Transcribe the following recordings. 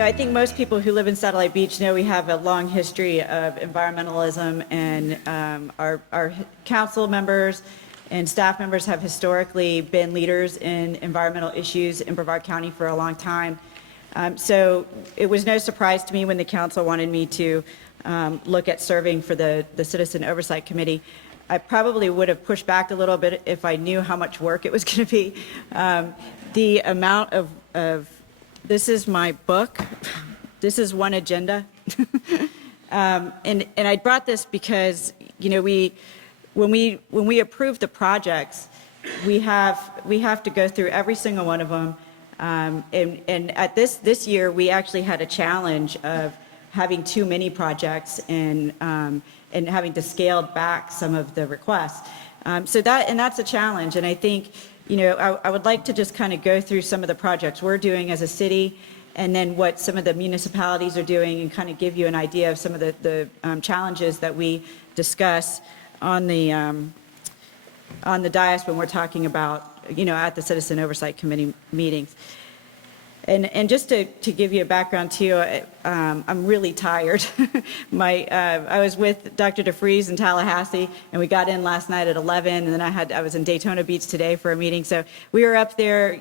I think most people who live in Satellite Beach know we have a long history of environmentalism, and our council members and staff members have historically been leaders in environmental issues in Brevard County for a long time. So it was no surprise to me when the council wanted me to look at serving for the Citizen Oversight Committee. I probably would have pushed back a little bit if I knew how much work it was going to be. The amount of this is my book. This is one agenda. And I brought this because, when we approve the projects, we have to go through every single one of them. And at this year, we actually had a challenge of having too many projects and having to scale back some of the requests. So that's a challenge. And I think, I would like to just kind of go through some of the projects we're doing as a city, and then what some of the municipalities are doing, and kind of give you an idea of some of the challenges that we discuss on the dais when we're talking about, at the Citizen Oversight Committee meetings. And just to give you a background too, I'm really tired. I was with Dr. DeFries in Tallahassee, and we got in last night at 11, and then I was in Daytona Beach today for a meeting. So we were up there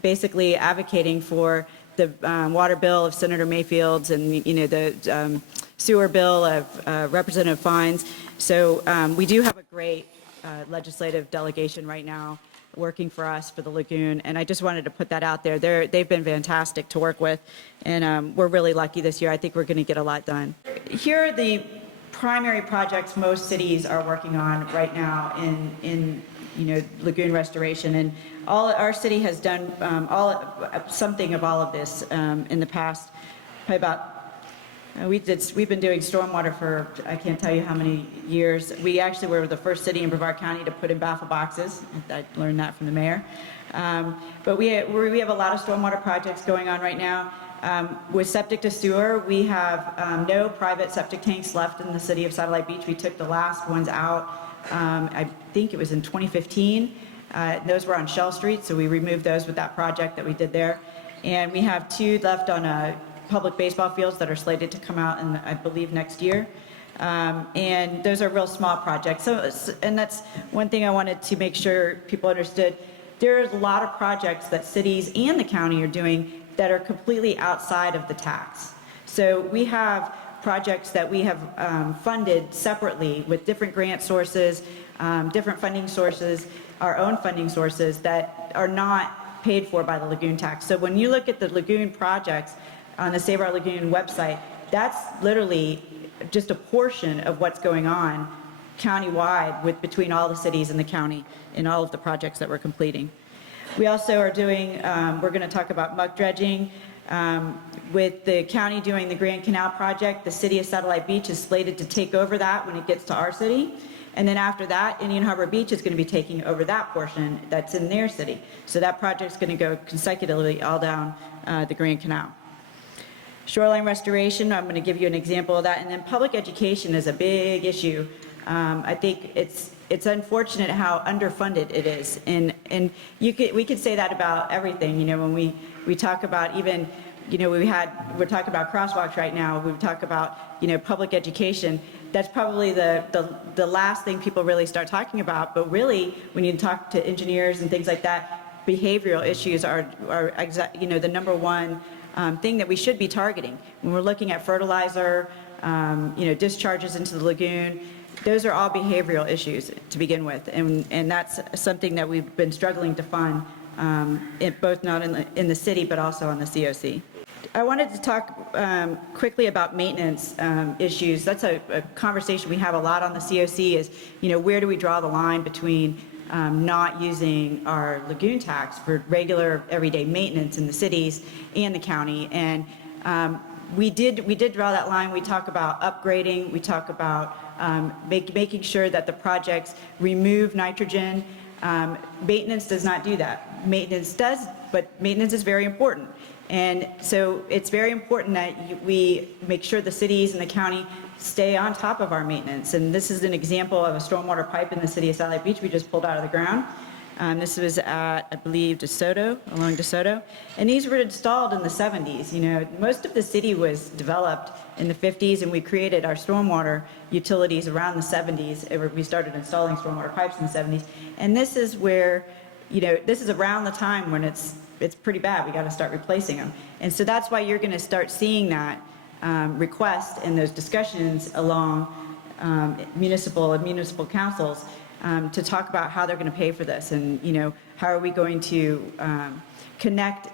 basically advocating for the water bill of Senator Mayfield's, and the sewer bill of Representative Fine's. So we do have a great legislative delegation right now working for us for the lagoon, and I just wanted to put that out there. They've been fantastic to work with, and we're really lucky this year. I think we're going to get a lot done. Here are the primary projects most cities are working on right now in lagoon restoration, and our city has done something of all of this in the past. Probably about we've been doing stormwater for I can't tell you how many years. We actually were the first city in Brevard County to put in baffle boxes. I learned that from the mayor. But we have a lot of stormwater projects going on right now. With septic to sewer, we have no private septic tanks left in the city of Satellite Beach. We took the last ones out, I think it was in 2015. Those were on Shell Street, so we removed those with that project that we did there. And we have 2 left on public baseball fields that are slated to come out in, I believe, next year. And those are real small projects. And that's one thing I wanted to make sure people understood. There's a lot of projects that cities and the county are doing that are completely outside of the tax. So we have projects that we have funded separately with different grant sources, different funding sources, our own funding sources that are not paid for by the lagoon tax. So when you look at the lagoon projects on the Save Our Lagoon website, that's literally just a portion of what's going on countywide between all the cities in the county in all of the projects that we're completing. We also are doing, we're going to talk about muck dredging. With the county doing the Grand Canal project, the city of Satellite Beach is slated to take over that when it gets to our city. And then after that, Indian Harbor Beach is going to be taking over that portion that's in their city. So that project's going to go consecutively all down the Grand Canal. Shoreline restoration, I'm going to give you an example of that. And then public education is a big issue. I think it's unfortunate how underfunded it is. And we could say that about everything. When we talk about even, we're talking about crosswalks right now. We talk about, public education. That's probably the last thing people really start talking about. But really, when you talk to engineers and things like that, behavioral issues are the number one thing that we should be targeting. When we're looking at fertilizer, discharges into the lagoon, those are all behavioral issues to begin with. And that's something that we've been struggling to fund, both not in the city, but also on the COC. I wanted to talk quickly about maintenance issues. That's a conversation we have a lot on the COC is, where do we draw the line between not using our lagoon tax for regular everyday maintenance in the cities and the county. And we did draw that line. We talk about upgrading. We talk about making sure that the projects remove nitrogen. Maintenance does not do that. Maintenance does, but maintenance is very important. And so it's very important that we make sure the cities and the county stay on top of our maintenance. And this is an example of a stormwater pipe in the city of Satellite Beach we just pulled out of the ground. This was at, I believe, DeSoto, along DeSoto. And these were installed in the 70s. You know, most of the city was developed in the 50s, and we created our stormwater utilities around the 70s. We started installing stormwater pipes in the 70s. And this is where, you know, this is around the time when it's pretty bad. We got to start replacing them. And so that's why you're going to start seeing that request and those discussions along municipal and municipal councils to talk about how they're going to pay for this, and you know, how are we going to connect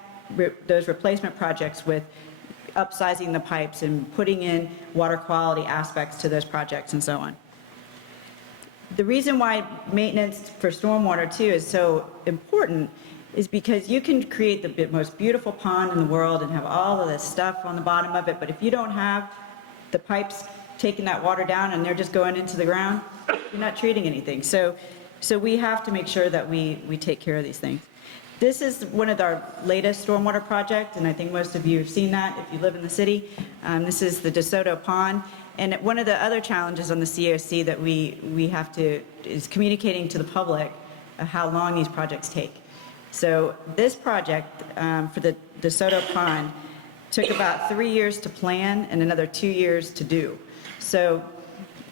those replacement projects with upsizing the pipes and putting in water quality aspects to those projects and so on. The reason why maintenance for stormwater too is so important is because you can create the most beautiful pond in the world and have all of this stuff on the bottom of it, but if you don't have the pipes taking that water down and they're just going into the ground, you're not treating anything. So we have to make sure that we take care of these things. This is one of our latest stormwater projects, and I think most of you have seen that if you live in the city. This is the DeSoto Pond. And one of the other challenges on the COC that we have to, is communicating to the public how long these projects take. So this project for the DeSoto Pond took about 3 years to plan and another 2 years to do. So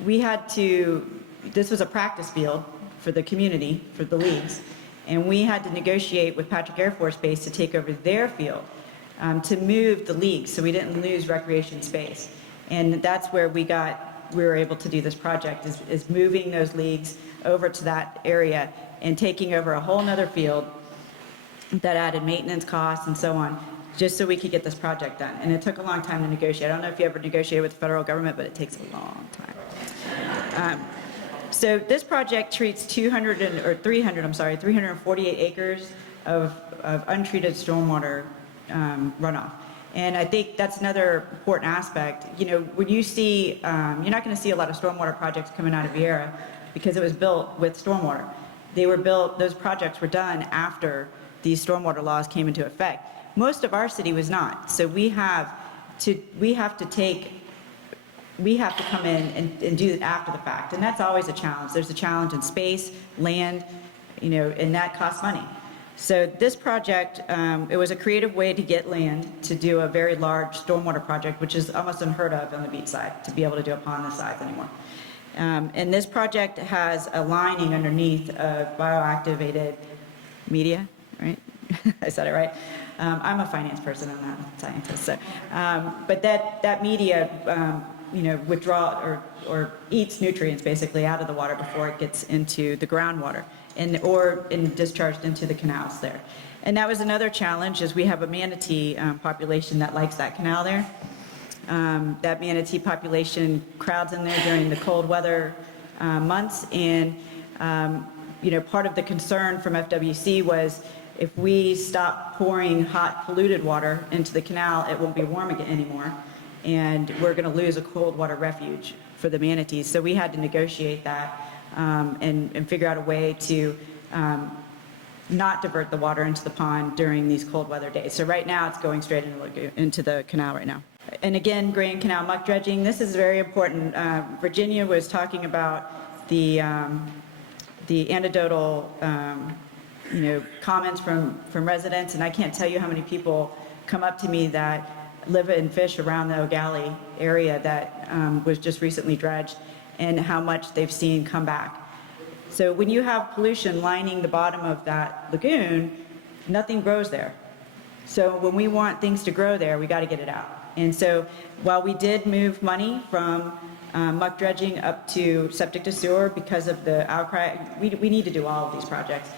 we had to, this was a practice field for the community, for the leagues, and we had to negotiate with Patrick Air Force Base to take over their field to move the leagues so we didn't lose recreation space. And that's where we were able to do this project, is moving those leagues over to that area and taking over a whole nother field that added maintenance costs and so on, just so we could get this project done. And it took a long time to negotiate. I don't know if you ever negotiated with the federal government, but it takes a long time. So this project treats 348 acres of untreated stormwater runoff. And I think that's another important aspect. You know, when you see, you're not going to see a lot of stormwater projects coming out of Vieira because it was built with stormwater. They were built, those projects were done after these stormwater laws came into effect. Most of our city was not. So we have to come in and do it after the fact. And that's always a challenge. There's a challenge in space, land, you know, and that costs money. So this project, it was a creative way to get land to do a very large stormwater project, which is almost unheard of on the beach side, to be able to do a pond this size anymore. And this project has a lining underneath of bioactivated media, right? I said it right. I'm a finance person, I'm not a scientist. So, but that media, you know, withdraw or eats nutrients basically out of the water before it gets into the groundwater or discharged into the canals there. And that was another challenge, is we have a manatee population that likes that canal there. That manatee population crowds in there during the cold weather months, and you know, part of the concern from FWC was if we stop pouring hot polluted water into the canal, it won't be warm again anymore, and we're going to lose a cold water refuge for the manatees. So we had to negotiate that and figure out a way to not divert the water into the pond during these cold weather days. So right now it's going straight into the canal right now. And again, Grand Canal muck dredging, this is very important. Virginia was talking about the anecdotal you know, comments from residents, and I can't tell you how many people come up to me that live and fish around the O'Galley area that was just recently dredged, and how much they've seen come back. So when you have pollution lining the bottom of that lagoon, nothing grows there. So when we want things to grow there, we got to get it out. And so while we did move money from muck dredging up to septic to sewer because of the outcry, we need to do all of these projects.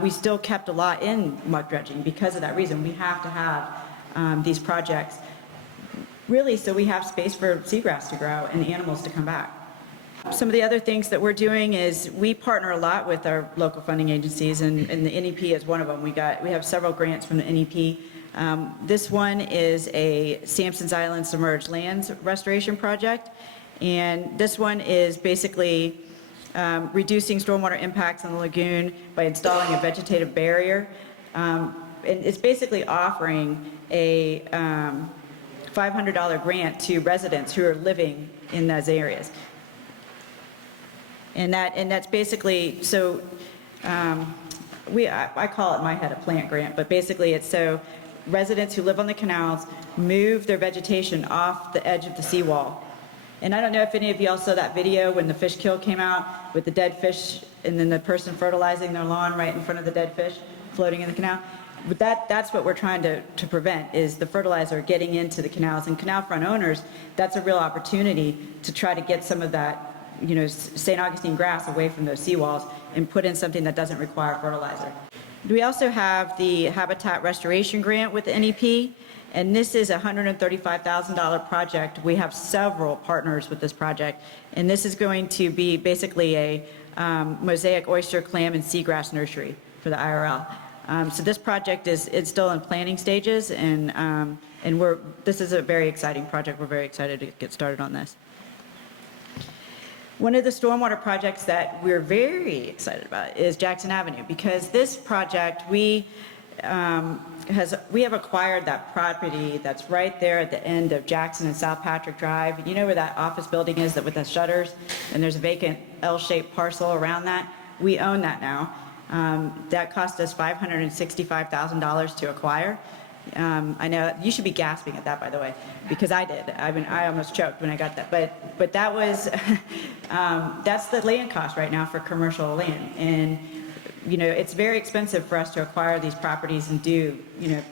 We still kept a lot in muck dredging because of that reason. We have to have these projects really so we have space for seagrass to grow and animals to come back. Some of the other things that we're doing is we partner a lot with our local funding agencies, and the NEP is one of them. We have several grants from the NEP. This one is a Sampson's Island submerged lands restoration project, and this one is basically reducing stormwater impacts on the lagoon by installing a vegetative barrier. And it's basically offering a $500 grant to residents who are living in those areas. And that's basically, so I call it in my head a plant grant, but basically it's so residents who live on the canals move their vegetation off the edge of the seawall. And I don't know if any of y'all saw that video when the fish kill came out with the dead fish and then the person fertilizing their lawn right in front of the dead fish floating in the canal. But that's what we're trying to prevent, is the fertilizer getting into the canals. And canal front owners, that's a real opportunity to try to get some of that, you know, St. Augustine grass away from those seawalls and put in something that doesn't require fertilizer. We also have the Habitat Restoration Grant with NEP, and this is a $135,000 project. We have several partners with this project, and this is going to be basically a mosaic oyster, clam, and seagrass nursery for the IRL. So this project is still in planning stages, and this is a very exciting project. We're very excited to get started on this. One of the stormwater projects that we're very excited about is Jackson Avenue, because this project, we have acquired that property that's right there at the end of Jackson and South Patrick Drive. You know where that office building is that with the shutters, and there's a vacant L-shaped parcel around that? We own that now. That cost us $565,000 to acquire. I know you should be gasping at that, by the way, because I did. I mean, I almost choked when I got that. But that was that's the land cost right now for commercial land, and you know it's very expensive for us to acquire these properties and do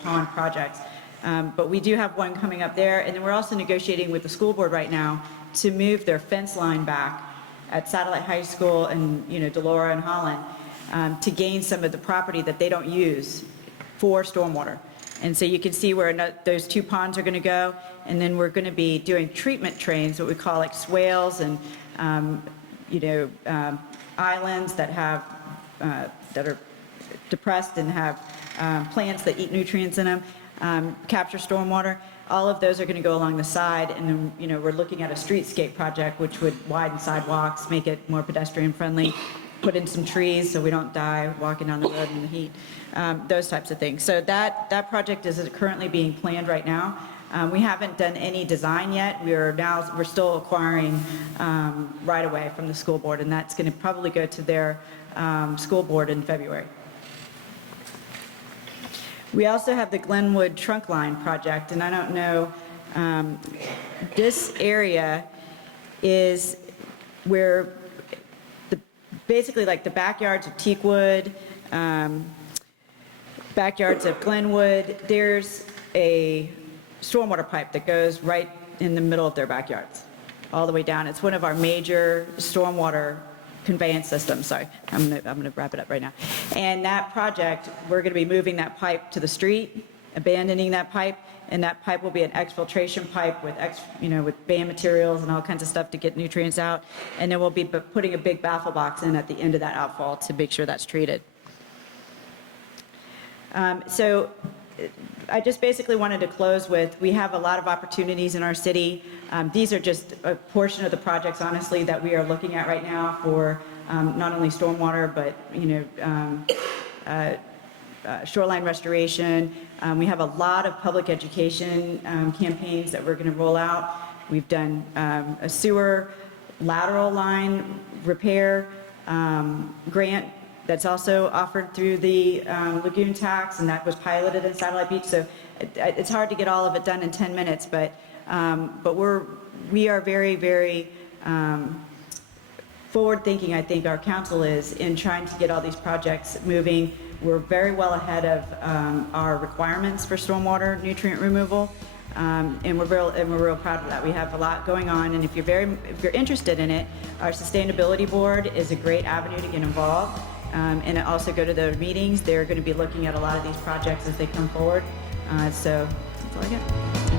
pond projects. But we do have one coming up there, and then we're also negotiating with the school board right now to move their fence line back at Satellite High School and Delora and Holland to gain some of the property that they don't use for stormwater. And so you can see where those two ponds are going to go, and then we're going to be doing treatment trains, what we call like swales and islands that have that are depressed and have plants that eat nutrients in them, capture stormwater. All of those are going to go along the side, and then we're looking at a streetscape project which would widen sidewalks, make it more pedestrian friendly, put in some trees so we don't die walking down the road in the heat, those types of things. So that project is currently being planned right now. We haven't done any design yet. We're still acquiring right away from the school board, and that's going to probably go to their school board in February. We also have the Glenwood Trunk Line project, and I don't know, this area is where basically like the backyards of Teakwood, backyards of Glenwood, there's a stormwater pipe that goes right in the middle of their backyards, all the way down. It's one of our major stormwater conveyance systems. Sorry, I'm gonna wrap it up right now. And that project, we're gonna be moving that pipe to the street, abandoning that pipe, and that pipe will be an exfiltration pipe with with band materials and all kinds of stuff to get nutrients out. And then we'll be putting a big baffle box in at the end of that outfall to make sure that's treated. So I just basically wanted to close with, we have a lot of opportunities in our city. These are just a portion of the projects, honestly, that we are looking at right now for not only stormwater, but shoreline restoration. We have a lot of public education campaigns that we're going to roll out. We've done a sewer lateral line repair grant that's also offered through the Lagoon tax, and that was piloted in Satellite Beach. So it's hard to get all of it done in 10 minutes, but we are very, very forward-thinking, I think our council is, in trying to get all these projects moving. We're very well ahead of our requirements for stormwater nutrient removal, and we're real proud of that. We have a lot going on, and if you're interested in it, our sustainability board is a great avenue to get involved, and also go to the meetings. They're going to be looking at a lot of these projects as they come forward. So that's all I got.